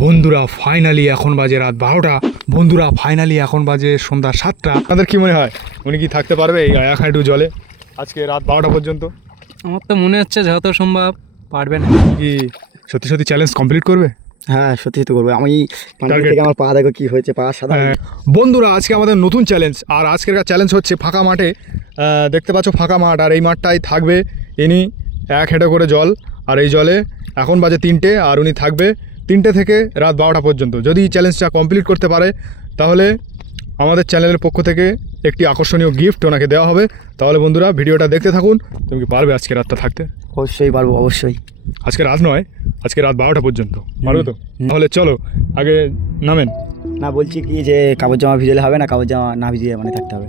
বন্ধুরা ফাইনালি এখন বাজে রাত 12টা। বন্ধুরা ফাইনালি এখন বাজে সন্ধ্যা 7টা। আপনাদের কি মনে হয় উনি কি থাকতে পারবে এই এক হাঁটু জলে আজকে রাত 12টা পর্যন্ত? আমার তো মনে হচ্ছে যত সম্ভব পারবে না। কি সত্যি সত্যি চ্যালেঞ্জ কমপ্লিট করবে? হ্যাঁ সত্যি সত্যি করবে। আমি পানি থেকে আমার পা দেখো কি হয়েছে, পা সাদা। বন্ধুরা আজকে আমাদের নতুন চ্যালেঞ্জ, আর আজকের চ্যালেঞ্জ হচ্ছে ফাঁকা মাঠে। দেখতে পাচ্ছ ফাঁকা মাঠ, আর এই মাঠটাই থাকবে ইনি এক হেঁটে করে জল, আর এই জলে এখন বাজে 3টে, আর উনি থাকবে 3টে থেকে রাত 12টা পর্যন্ত। যদি চ্যালেঞ্জটা কমপ্লিট করতে পারে তাহলে আমাদের চ্যানেলের পক্ষ থেকে একটি আকর্ষণীয় গিফট ওনাকে দেওয়া হবে। তাহলে বন্ধুরা ভিডিওটা দেখতে থাকুন। তুমি কি পারবে আজকে রাতটা থাকতে? অবশ্যই পারবো, অবশ্যই। আজকে রাত নয়, আজকে রাত 12টা পর্যন্ত পারবে তো? তাহলে চলো আগে নামেন। না বলছি কি যে কাপড় জামা ভিজালে হবে না, কাপড় জামা না ভিজিয়ে মানে থাকতে হবে।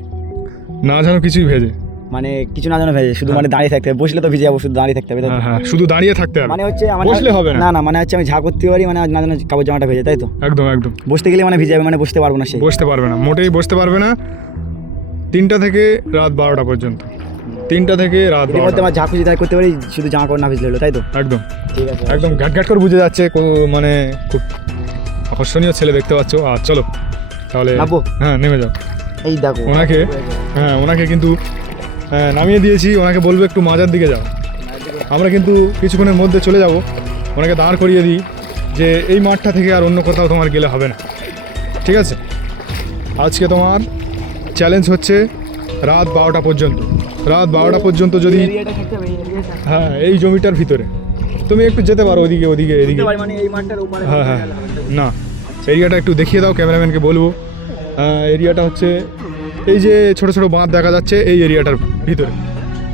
না জানো কিছুই ভেজে, মানে কিছু না জানো ভেজে, শুধু মানে দাঁড়িয়ে থাকতে হবে। বসলে তো ভিজে যাবো, শুধু দাঁড়িয়ে থাকতে হবে, তাই তো? হ্যাঁ শুধু দাঁড়িয়ে থাকতে হবে, মানে হচ্ছে বসলে হবে না। না না, মানে হচ্ছে আমি ঝা করতে পারি, মানে না জানো কাপড় জামাটা ভেজে, তাই তো? একদম একদম। বসতে গেলে মানে ভিজে যাবে, মানে বসতে পারবো না, সেই বসতে পারবে না, মোটেই বসতে পারবে না। 3টা থেকে রাত 12টা পর্যন্ত, 3টা থেকে রাত এর মধ্যে 12টা। আমার ঝা খুঁজে তাই করতে পারি, শুধু জামা কাপড় না ভিজলে হলো, তাই তো? একদম ঠিক আছে, একদম ঘাট ঘাট করে বুঝে যাচ্ছে, মানে খুব আকর্ষণীয় ছেলে দেখতে পাচ্ছ। আর চলো তাহলে নামবো? হ্যাঁ নেমে যাও। এই দেখো ওনাকে ওনাকে কিন্তু নামিয়ে দিয়েছি, ওনাকে বলবো একটু মাজার দিকে যাও। আমরা কিন্তু কিছুক্ষণের মধ্যে চলে যাব, ওনাকে দাঁড় করিয়ে দিই যে এই মাঠটা থেকে আর অন্য কোথাও তোমার গেলে হবে না, ঠিক আছে? আজকে তোমার চ্যালেঞ্জ হচ্ছে রাত 12টা পর্যন্ত। রাত 12টা পর্যন্ত যদি হ্যাঁ এই জমিটার ভিতরে তুমি একটু যেতে পারো, ওদিকে ওদিকে এদিকে। মানে এই মাঠটার উপরে হ্যাঁ হ্যাঁ না, এরিয়াটা একটু দেখিয়ে দাও, ক্যামেরাম্যানকে বলবো। এরিয়াটা হচ্ছে এই যে ছোট ছোট বাঁধ দেখা যাচ্ছে এই এরিয়াটার ভিতরে।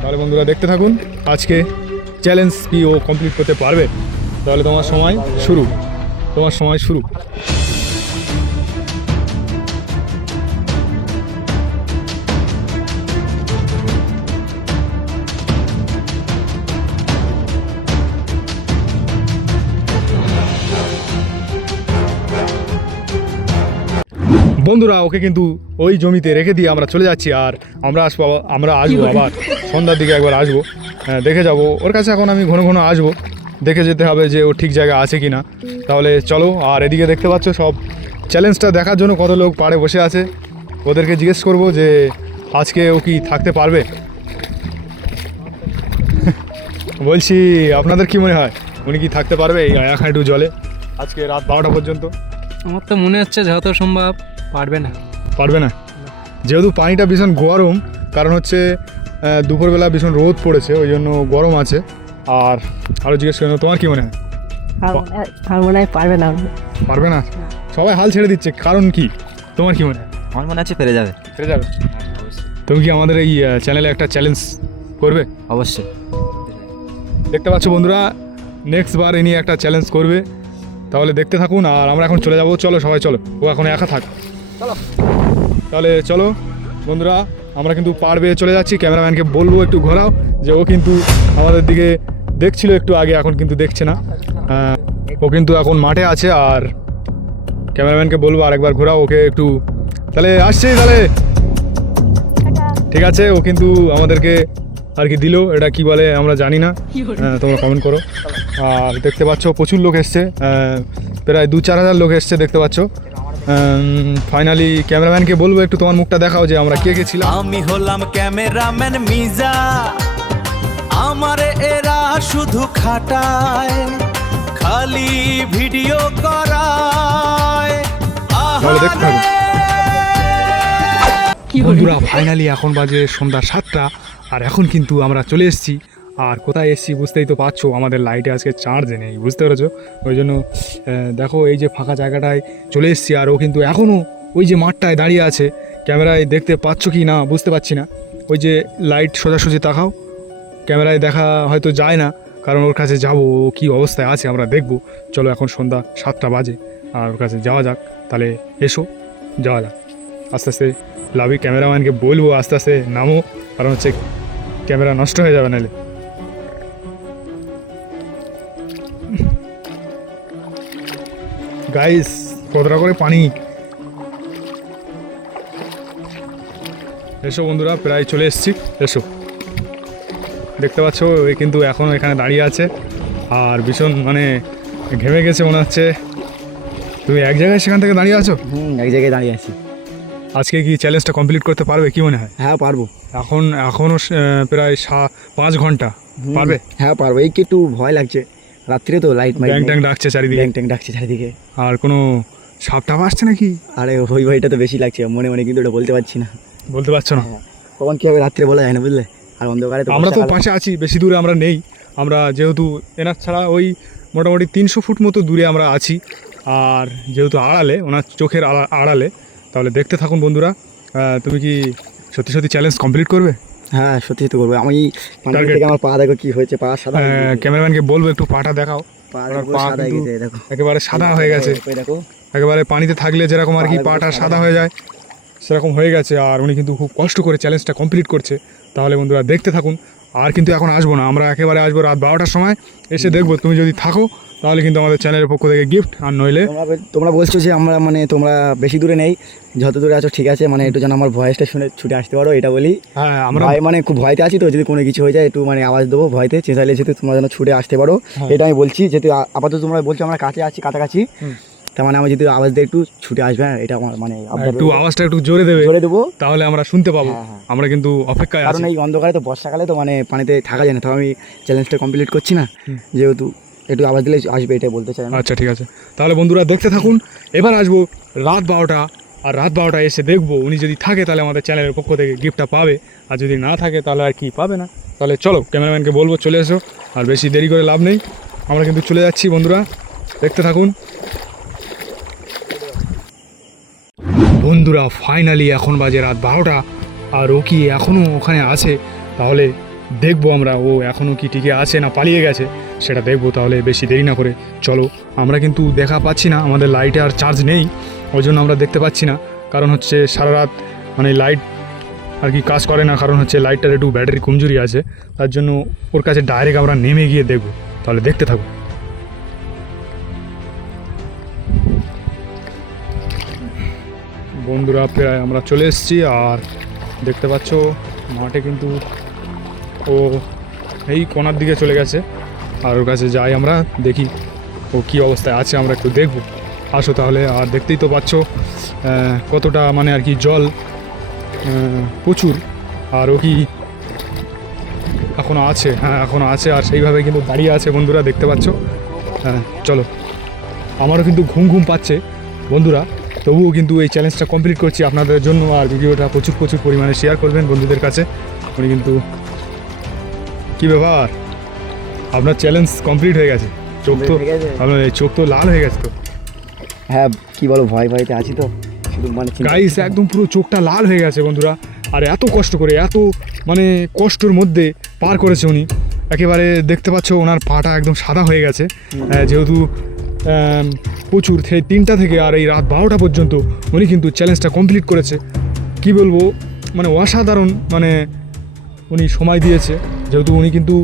তাহলে বন্ধুরা দেখতে থাকুন আজকে চ্যালেঞ্জ কি ও কমপ্লিট করতে পারবে। তাহলে তোমার সময় শুরু, তোমার সময় শুরু। বন্ধুরা ওকে কিন্তু ওই জমিতে রেখে দিয়ে আমরা চলে যাচ্ছি, আর আমরা আসবো আবার সন্ধ্যার দিকে একবার আসবো, দেখে যাব ওর কাছে। এখন আমি ঘন ঘন আসবো, দেখে যেতে হবে যে ও ঠিক জায়গায় আছে কি না। তাহলে চলো। আর এদিকে দেখতে পাচ্ছ সব চ্যালেঞ্জটা দেখার জন্য কত লোক পাড়ে বসে আছে, ওদেরকে জিজ্ঞেস করবো যে আজকে ও কি থাকতে পারবে। বলছি আপনাদের কি মনে হয় উনি কি থাকতে পারবে এই এক হাঁটু জলে আজকে রাত 12টা পর্যন্ত? আমার তো মনে হচ্ছে যত সম্ভব পারবে না। পারবে না, যেহেতু পানিটা ভীষণ গরম, কারণ হচ্ছে দুপুরবেলা ভীষণ রোদ পড়েছে, ওই জন্য গরম আছে। আর আরও জিজ্ঞেস করেন তোমার কি মনে হয়? আমার মনে হয় পারবে না। পারবে না, সবাই হাল ছেড়ে দিচ্ছে, কারণ কি তোমার কি মনে হয়? আমার মনে আছে পেরে যাবে। পেরে যাবে? তুমি কি আমাদের এই চ্যানেলে একটা চ্যালেঞ্জ করবে? অবশ্যই। দেখতে পাচ্ছ বন্ধুরা, নেক্সট বার ইনি একটা চ্যালেঞ্জ করবে, তাহলে দেখতে থাকুন। আর আমরা এখন চলে যাবো, চলো সবাই চলো, ও এখন একা থাক। তাহলে চলো বন্ধুরা, আমরা কিন্তু পার বেয়ে চলে যাচ্ছি। ক্যামেরাম্যানকে বলবো একটু ঘোরাও, যে ও কিন্তু আমাদের দিকে দেখছিল একটু আগে, এখন কিন্তু দেখছে না। ও কিন্তু এখন মাঠে আছে, আর ক্যামেরাম্যানকে বলবো আরেকবার ঘোরাও ওকে একটু। তাহলে আসছি তাহলে, ঠিক আছে। ও কিন্তু আমাদেরকে আর কি দিল, এটা কি বলে আমরা জানি না, তোমরা কমেন্ট করো। আর দেখতে পাচ্ছ প্রচুর লোক এসছে, প্রায় 2-4 হাজার লোক এসছে দেখতে পাচ্ছ। ফাইনালি ক্যামেরাম্যানকে বলবো একটু তোমার মুখটা দেখাও যে আমরা কে ছিলাম। আমি হলাম ক্যামেরাম্যান মিজা, আমারে এরা শুধু খাটায়, খালি ভিডিও করায়। তাহলে দেখতে থাকো বন্ধুরা, ফাইনালি এখন বাজে সন্ধ্যা 7টা, আর এখন কিন্তু আমরা চলে এসেছি। আর কোথায় এসেছি বুঝতেই তো পারছো, আমাদের লাইটে আজকে চার্জ নেই, বুঝতে পেরেছো? ওই জন্য দেখো এই যে ফাঁকা জায়গাটায় চলে এসেছি, আর ও কিন্তু এখনও ওই যে মাঠটায় দাঁড়িয়ে আছে। ক্যামেরায় দেখতে পাচ্ছ কি না বুঝতে পারছি না, ওই যে লাইট সোজাসুজি তাকাও, ক্যামেরায় দেখা হয়তো যায় না, কারণ ওর কাছে যাবো ও কী অবস্থায় আছে আমরা দেখবো। চলো এখন সন্ধ্যা 7টা বাজে, আর ওর কাছে যাওয়া যাক। তাহলে এসো যাওয়া যাক আস্তে আস্তে। লাভি ক্যামেরাম্যানকে বলবো আস্তে আস্তে নামো, কারণ হচ্ছে ক্যামেরা নষ্ট হয়ে যাবে নাহলে। গাইস কতটা করে পানি। এসো বন্ধুরা, প্রায় চলে এসেছি, এসো। দেখতে পাচ্ছ ওই কিন্তু এখনও এখানে দাঁড়িয়ে আছে, আর ভীষণ মানে ঘেমে গেছে মনে হচ্ছে। তুমি এক জায়গায় সেখান থেকে দাঁড়িয়ে আছো? এক জায়গায় দাঁড়িয়ে আছি। আজকে কি চ্যালেঞ্জটা কমপ্লিট করতে পারবে কি মনে হয়? হ্যাঁ পারবো। এখনও প্রায় 5 ঘন্টা পারবে? হ্যাঁ পারবো। এই কি একটু ভয় লাগছে, রাত্রে তো লাইট ব্যাং ট্যাং ডাকছে চারিদিকে। ব্যাং ট্যাং ডাকছে চারিদিকে। আর কোনো সাপ টাপ আসছে নাকি? আরে ওই ভয়টা তো বেশি লাগছে মনে মনে, কিন্তু ওটা বলতে পারছি না। বলতে পারছো না? কখন কী হবে রাত্রে বলা যায় না, বুঝলে। আর অন্ধকারে তো আমরা তো পাশে আছি, বেশি দূরে আমরা নেই। আমরা যেহেতু এনার ছাড়া ওই মোটামুটি 300 ফুট মতো দূরে আমরা আছি, আর যেহেতু আড়ালে, ওনার চোখের আড়ালে, তাহলে দেখতে থাকুন বন্ধুরা। তুমি কি সত্যি সত্যি চ্যালেঞ্জ কমপ্লিট করবে? হ্যাঁ সত্যি সত্যি করবো। আমি Target. থেকে আমার পা দেখো কি হয়েছে, পা সাদা হয়ে গেছে। ক্যামেরাম্যানকে বলবো একটু পাটা দেখাও। পা ওনার পুরো পা সাদা হয়ে কিন্তু গেছে, দেখো একেবারে সাদা হয়ে গেছে। ওই দেখো। একেবারে পানিতে থাকলে যেরকম আর কি পাটা পাটা পুরো সাদা সাদা হয়ে যায়, সেরকম হয়ে গেছে। আর উনি কিন্তু খুব কষ্ট করে চ্যালেঞ্জটা কমপ্লিট করছে। তাহলে বন্ধুরা দেখতে থাকুন। আর কিন্তু এখন আসবো না, আমরা একেবারে আসবো রাত 12টার সময় এসে দেখবো। তুমি যদি থাকো তাহলে কিন্তু আমাদের চ্যানেলের পক্ষ থেকে গিফট, আর নইলে তোমরা বলছো যে আমরা মানে তোমরা বেশি দূরে নেই, যত দূরে আছো ঠিক আছে, মানে একটু যেন আমার ভয়েসটা শুনে ছুটে আসতে পারো, এটা বলি। হ্যাঁ আমরা ভয় মানে খুব ভয়তে আছি তো, যদি কোনো কিছু হয়ে যায় একটু মানে আওয়াজ দেবো ভয়তে, চেঁচালে যেহেতু তোমরা যেন ছুটে আসতে পারো, এটা আমি বলছি। যেহেতু আপাতত তোমরা বলছো আমরা কাছে আছি, কাছাকাছি, তার মানে আমি যদি আওয়াজ দিয়ে একটু ছুটে আসবে, এটা আমার মানে একটু আওয়াজটা একটু জোরে দেবে, জোরে দেবো, তাহলে আমরা শুনতে পাবো। হ্যাঁ, হ্যাঁ। আমরা কিন্তু অপেক্ষায় কারণ আছি। এই অন্ধকারে তো বর্ষাকালে তো মানে পানিতে থাকা যায় না, তো আমি চ্যালেঞ্জটা কমপ্লিট করছি না, যেহেতু একটু আওয়াজ দিলে আসবে, এটাই বলতে চাই আমি। আচ্ছা ঠিক আছে, তাহলে বন্ধুরা দেখতে থাকুন। এবার আসবো রাত 12টা, আর রাত 12টায় এসে দেখবো উনি যদি থাকে তাহলে আমাদের চ্যানেলের পক্ষ থেকে গিফটটা পাবে, আর যদি না থাকে তাহলে আর কি পাবে না। তাহলে চলো, ক্যামেরাম্যানকে বলবো চলে এসো, আর বেশি দেরি করে লাভ নেই। আমরা কিন্তু চলে যাচ্ছি বন্ধুরা, দেখতে থাকুন। বন্ধুরা ফাইনালি এখন বাজে রাত 12টা, আর ও কি এখনও ওখানে আছে? তাহলে দেখবো আমরা ও এখনও কি টিকে আছে না পালিয়ে গেছে, সেটা দেখবো। তাহলে বেশি দেরি না করে চলো। আমরা কিন্তু দেখা পাচ্ছি না, আমাদের লাইটে আর চার্জ নেই, ওই জন্য আমরা দেখতে পাচ্ছি না। কারণ হচ্ছে সারা রাত মানে লাইট আর কি কাজ করে না, কারণ হচ্ছে লাইটটার একটু ব্যাটারি কমজোরি আছে, তার জন্য ওর কাছে ডাইরেক্ট আমরা নেমে গিয়ে দেখবো। তাহলে দেখতে থাকো। বন্ধুরা প্রায় আমরা চলে এসেছি, আর দেখতে পাচ্ছ মাঠে কিন্তু ও এই কোণার দিকে চলে গেছে, আর ওর কাছে যাই আমরা, দেখি ও কী অবস্থায় আছে, আমরা একটু দেখব। আসো তাহলে। আর দেখতেই তো পাচ্ছ কতটা মানে আর কি জল প্রচুর, আর ও কি এখনও আছে? হ্যাঁ এখনও আছে, আর সেইভাবে কিন্তু দাঁড়িয়ে আছে বন্ধুরা, দেখতে পাচ্ছ। হ্যাঁ চলো, আমারও কিন্তু ঘুম ঘুম পাচ্ছে বন্ধুরা, তবুও কিন্তু এই চ্যালেঞ্জটা কমপ্লিট করছি আপনাদের জন্য। আর ভিডিওটা প্রচুর প্রচুর পরিমাণে শেয়ার করবেন বন্ধুদের কাছে। উনি কিন্তু কী ব্যাপার, আপনার চ্যালেঞ্জ কমপ্লিট হয়ে গেছে? চোখ তো আপনার এই চোখ তো লাল হয়ে গেছে তো। হ্যাঁ কি বলো, ভয়তে আছি তো শুধু, মানে গাইস একদম পুরো চোখটা লাল হয়ে গেছে বন্ধুরা। আর এত কষ্ট করে, এত মানে কষ্টের মধ্যে পার করেছে উনি। একেবারে দেখতে পাচ্ছ ওনার পাটা একদম সাদা হয়ে গেছে, যেহেতু প্রচুর 3টা থেকে আর এই রাত 12টা পর্যন্ত উনি কিন্তু চ্যালেঞ্জটা কমপ্লিট করেছে। কি বলবো, মানে অসাধারণ, মানে উনি সময় দিয়েছে। যেহেতু উনি কিন্তু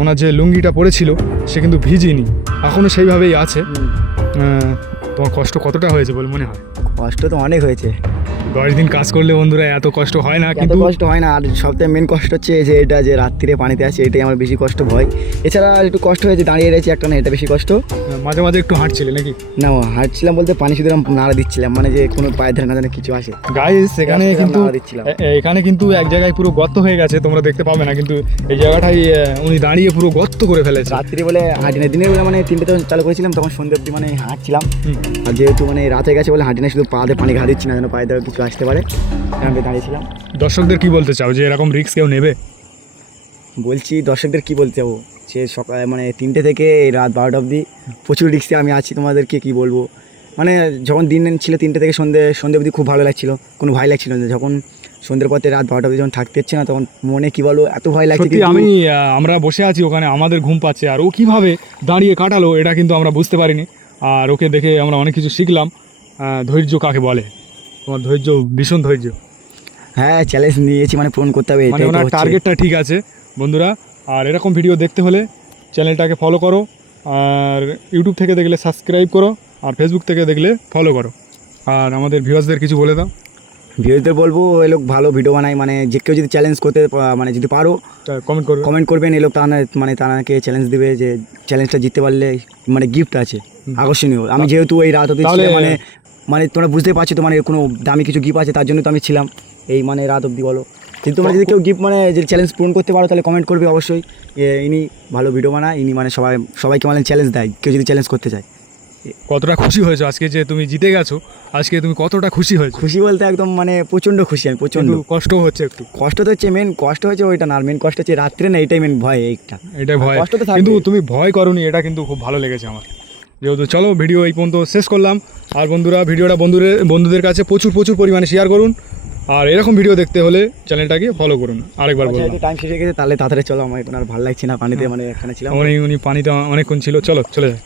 ওনার যে লুঙ্গিটা পরেছিল সে কিন্তু ভিজেনি, এখনও সেইভাবেই আছে। তোমার কষ্ট কতটা হয়েছে বলে মনে হয়? কষ্ট তো অনেক হয়েছে। 10 দিন কাজ করলে বন্ধুরা এত কষ্ট হয় না, এত কিন্তু কষ্ট হয় না। আর সবথেকে মেন কষ্ট হচ্ছে যে এটা যে রাত্রিরে পানিতে আছে, এটাই আমার বেশি কষ্ট ভয়। এছাড়া একটু কষ্ট হয়েছে, দাঁড়িয়ে রয়েছে একটা, না এটা বেশি কষ্ট। মাঝে মাঝে একটু হাঁটছিলে নাকি? না হাঁটছিলাম বলতে পানি শুধু নাড়া দিচ্ছিলাম, মানে যে কোনো পায়ের ধারে না যেন কিছু আসে। গাইস এখানে কিন্তু নাড়া দিচ্ছিলাম। এখানে কিন্তু এক জায়গায় পুরো গর্ত হয়ে গেছে, তোমরা দেখতে পাবে না, কিন্তু এই জায়গাটাই উনি দাঁড়িয়ে পুরো গর্ত করে ফেলেছে। রাত্রি বলে হাঁটি না, দিনের বেলা মানে 3টে তখন চালু করেছিলাম, তখন সন্ধ্যে অব্দি মানে হাঁটছিলাম। আর যেহেতু মানে রাত হয়ে গেছে বলে হাঁটি না, শুধু পা দিয়ে পানি ঘা দিচ্ছি না যেন পায়ে দেওয়া কিছু আসতে পারে, আমি দাঁড়িয়েছিলাম। দর্শকদের কি বলতে চাও যে এরকম রিস্ক কেউ নেবে? বলছি দর্শকদের কি বলতে যাবো, সে সকালে মানে 3টে থেকে এই রাত 12টা অবধি প্রচুর রিস্কে আমি আছি। তোমাদেরকে কি বলবো, মানে যখন দিন ছিল 3টে থেকে সন্ধ্যে অবধি খুব ভালো লাগছিল, কোনো ভয় লাগছিল না। যখন সন্ধ্যের পথে রাত 12টা অবধি যখন থাকতে হচ্ছে না, তখন মনে কি বলবো এত ভয় লাগছে। সত্যি আমরা বসে আছি ওখানে, আমাদের ঘুম পাচ্ছে, আর ও কীভাবে দাঁড়িয়ে কাটালো এটা কিন্তু আমরা বুঝতে পারিনি। আর ওকে দেখে আমরা অনেক কিছু শিখলাম, ধৈর্য কাকে বলে। তোমার ধৈর্য, ভীষণ ধৈর্য। হ্যাঁ চ্যালেঞ্জ নিয়েছি, মানে পূরণ করতে হবে, মানে ওনার টার্গেটটা ঠিক আছে বন্ধুরা। আর এরকম ভিডিও দেখতে হলে চ্যানেলটাকে ফলো করো, আর ইউটিউব থেকে দেখলে সাবস্ক্রাইব করো, আর ফেসবুক থেকে দেখলে ফলো করো। আর আমাদের ভিউয়ার্সদের কিছু বলে দাও। ভিডিওদের বলবো এই লোক ভালো ভিডিও বানায়, মানে যে কেউ যদি চ্যালেঞ্জ করতে মানে যদি পারো কমেন্ট করবে। কমেন্ট করবেন, এই লোক মানে তাকে চ্যালেঞ্জ দিবে, যে চ্যালেঞ্জটা জিততে পারলে মানে গিফট আছে আকর্ষণীয়। আমি যেহেতু এই রাত অবধি তাহলে- ছিলাম, মানে তোমরা বুঝতে পারছো তো, মানে কোনো দামি কিছু গিফট আছে, তার জন্য তো আমি ছিলাম এই মানে রাত অবধি। বলো কিন্তু তোমরা যদি কেউ গিফট মানে যদি চ্যালেঞ্জ পূরণ করতে পারো তাহলে কমেন্ট করবে অবশ্যই। ইনি ভালো ভিডিও বানায়, ইনি মানে সবাইকে মানে চ্যালেঞ্জ দেয় কেউ যদি চ্যালেঞ্জ করতে চায়। কতটা খুশি হয়েছো আজকে যে তুমি জিতে গেছো? আজকে তুমি কতটা খুশি হয়েছো? খুশি বলতে একদম মানে প্রচণ্ড খুশি, আমি প্রচণ্ড। কিন্তু কষ্ট হচ্ছে একটু। কষ্ট তো হচ্ছে মেন, কষ্ট হচ্ছে ওইটা না, মেন কষ্ট হচ্ছে রাত্রে না, এইটাই মেন ভয় এইটা। এটাই ভয়। কষ্ট তো থাকবে। কিন্তু তুমি ভয় করোনি, এটা কিন্তু খুব ভালো লেগেছে আমার। যেহেতু চলো ভিডিও এই পর্যন্ত শেষ করলাম। আর বন্ধুরা ভিডিওটা বন্ধুদের কাছে প্রচুর পরিমাণে শেয়ার করুন। আর এরকম ভিডিও দেখতে হলে চ্যানেলটাকে ফলো করুন। আরেকবার বললাম, টাইম শেষ হয়ে গেছে, তাহলে তাড়াতাড়ি চলো, আমার এখন আর ভালো লাগছে না পানিতে, মানে এখানে ছিলাম। উনি পানিতে অনেকক্ষণ ছিল, চলো চলে যাই।